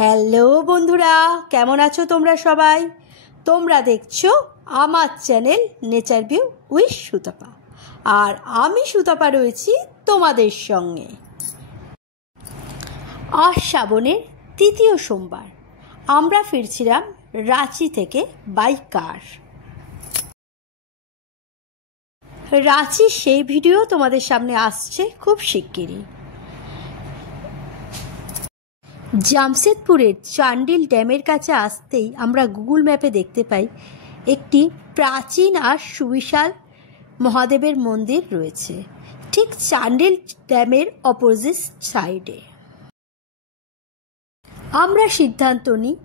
Hello বন্ধুরা, কেমন আছো তোমরা সবাই? তোমরা দেখছো আমার channel nature view with Sutapa, আর আমি সুতপা রয়েছি তোমাদের সঙ্গে। আজ শ্রাবণের তৃতীয় সোমবার আমরা ফিরছিলাম রাঁচি থেকে বাই কার। রাঁচির সেই ভিডিও তোমাদের সামনে আসছে খুব শিগগিরই। জামশেদপুরের চান্ডিল ড্যামের কাছে আসতেই আমরা গুগল ম্যাপে দেখতে পাই একটি প্রাচীন আর সুবিশাল মহাদেবের মন্দির রয়েছে ঠিক চান্ডিল ড্যামের অপোজিট সাইডে। আমরা সিদ্ধান্ত নিই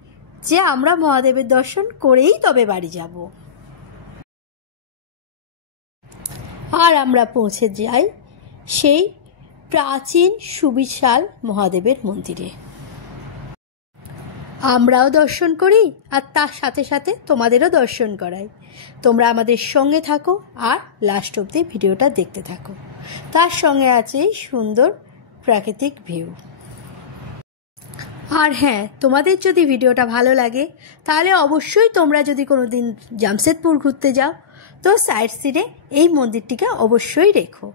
যে আমরা মহাদেবের দর্শন করেই তবে বাড়ি যাব, আর আমরা পৌঁছে যাই সেই প্রাচীন সুবিশাল মহাদেবের মন্দিরে। আমরাও দর্শন করি আর তার সাথে সাথে তোমাদেরও দর্শন করাই। তোমরা আমাদের সঙ্গে থাকো আর লাস্ট অবধি ভিডিওটা দেখতে থাকো। তার সঙ্গে আছে সুন্দর প্রাকৃতিক ভিউ। আর হ্যাঁ, তোমাদের যদি ভিডিওটা ভালো লাগে তাহলে অবশ্যই তোমরা যদি কোনো দিন জামশেদপুর ঘুরতে যাও তো সাইড সিনে এই মন্দিরটিকে অবশ্যই রেখো।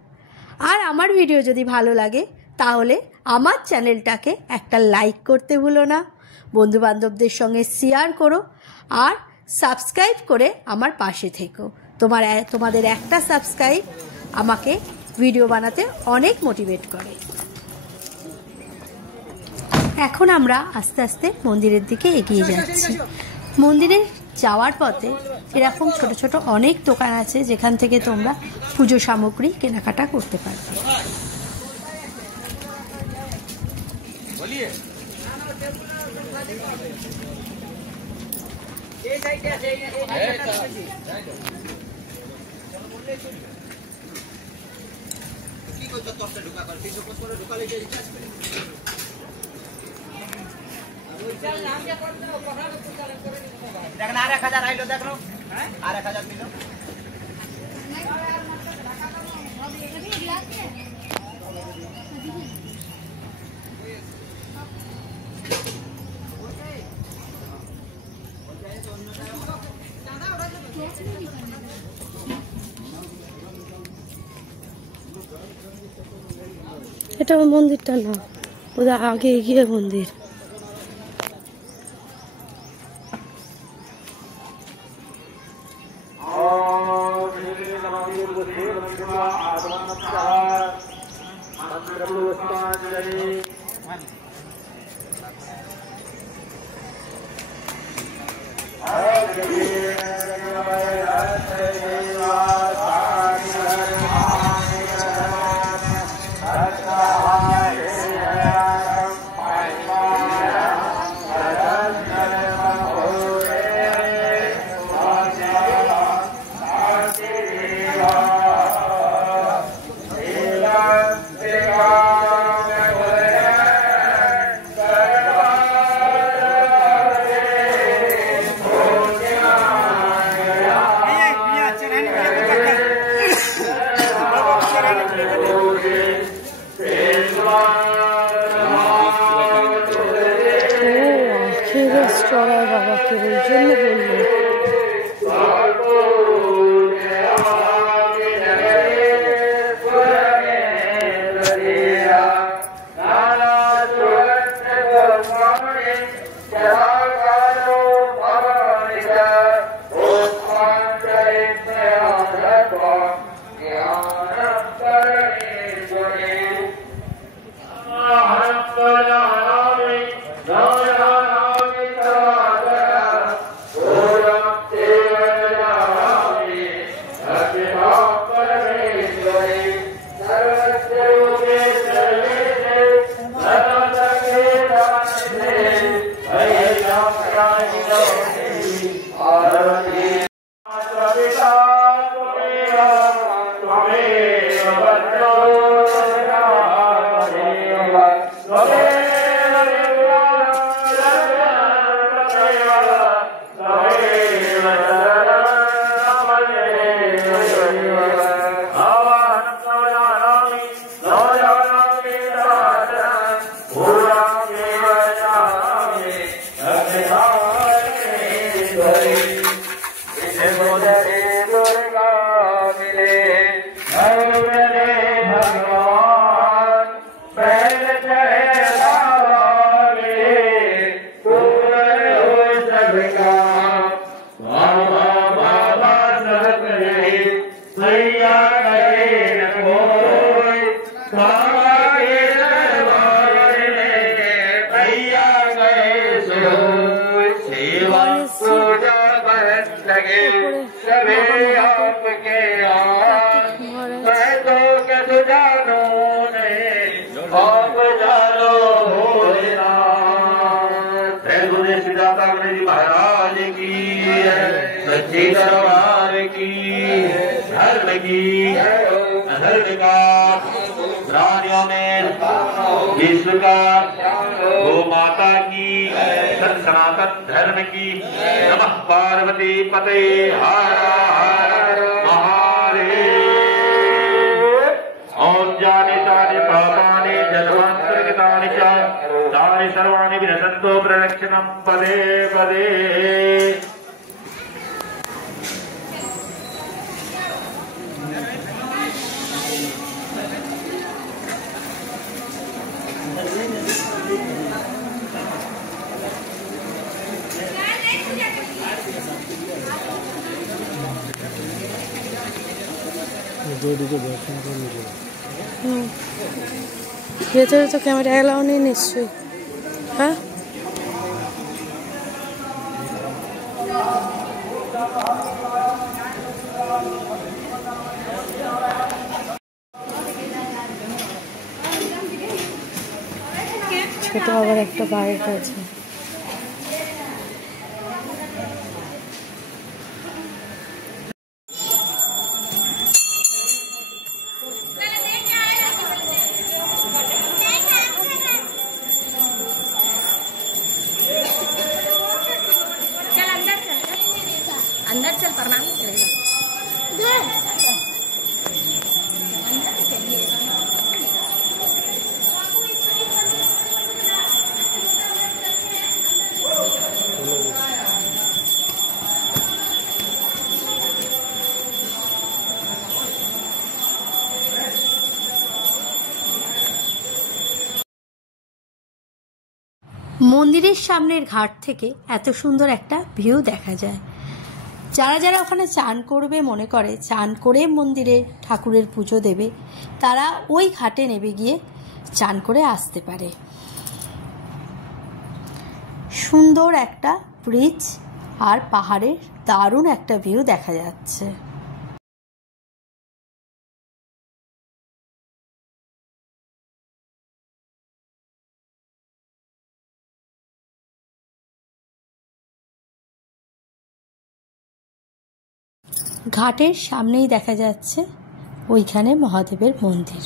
আর আমার ভিডিও যদি ভালো লাগে তাহলে আমার চ্যানেলটাকে একটা লাইক করতে ভুলো না, বন্ধুবান্ধবদের সঙ্গে শেয়ার করো আর সাবস্ক্রাইব করে আমার পাশে থেকো। তোমাদের একটা সাবস্ক্রাইব আমাকে ভিডিও বানাতে অনেক মোটিভেট করে। এখন আমরা আস্তে আস্তে মন্দিরের দিকে এগিয়ে যাচ্ছি। মন্দিরে যাওয়ার পথে এরকম ছোট ছোট অনেক দোকান আছে যেখান থেকে তোমরা পুজো সামগ্রী কেনাকাটা করতে পারবে। দেখেন আর 1000 আইলো, দেখো আর 1000 দিল। এটা মন্দিরটা না, ওদের আগে এগিয়ে মন্দির। বাবাকে ওই জন্য বললো। दरबार की धर्म की अधर्म का प्राणियों में विश्व का गो माता की सनातन धर्म की नमः पार्वती पते हर हर महादेव। ओम जाने तानि पापानि जन्मान्तर्गतानि च तानि सर्वाणि विनशन्तु प्रदक्षिणं पदे पदे। ভেতরে তো ক্যামেরা এলাও নেই নিশ্চয়ই। হ্যাঁ, ছোট আবার একটা বাইক আছে। अंदर चल प्रणाम करेगा। মন্দিরের সামনের ঘাট থেকে এত সুন্দর একটা ভিউ দেখা যায়। যারা যারা ওখানে চান করবে মনে করে চান করে মন্দিরে ঠাকুরের পুজো দেবে, তারা ওই ঘাটে নেমে গিয়ে চান করে আসতে পারে। সুন্দর একটা ব্রিজ আর পাহাড়ের দারুণ একটা ভিউ দেখা যাচ্ছে। ঘাটের সামনেই দেখা যাচ্ছে ওইখানে মহাদেবের মন্দির।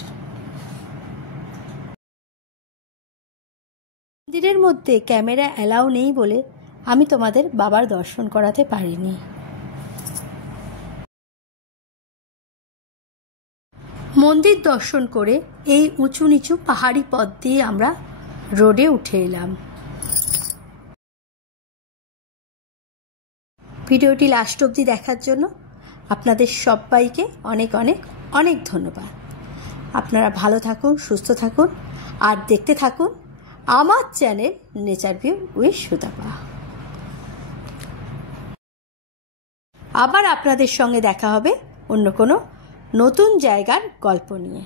মন্দিরের মধ্যে ক্যামেরা অ্যালাউ নেই বলে আমি তোমাদের বাবার দর্শন করাতে পারিনি। মন্দির দর্শন করে এই উঁচু নিচু পাহাড়ি পথ দিয়ে আমরা রোডে উঠে এলাম। ভিডিওটি লাস্ট অবধি দেখার জন্য আপনাদের সবাইকে অনেক অনেক অনেক ধন্যবাদ। আপনারা ভালো থাকুন, সুস্থ থাকুন আর দেখতে থাকুন আমার channel nature view with Sutapa. আবার আপনাদের সঙ্গে দেখা হবে অন্য কোনো নতুন জায়গার গল্প নিয়ে।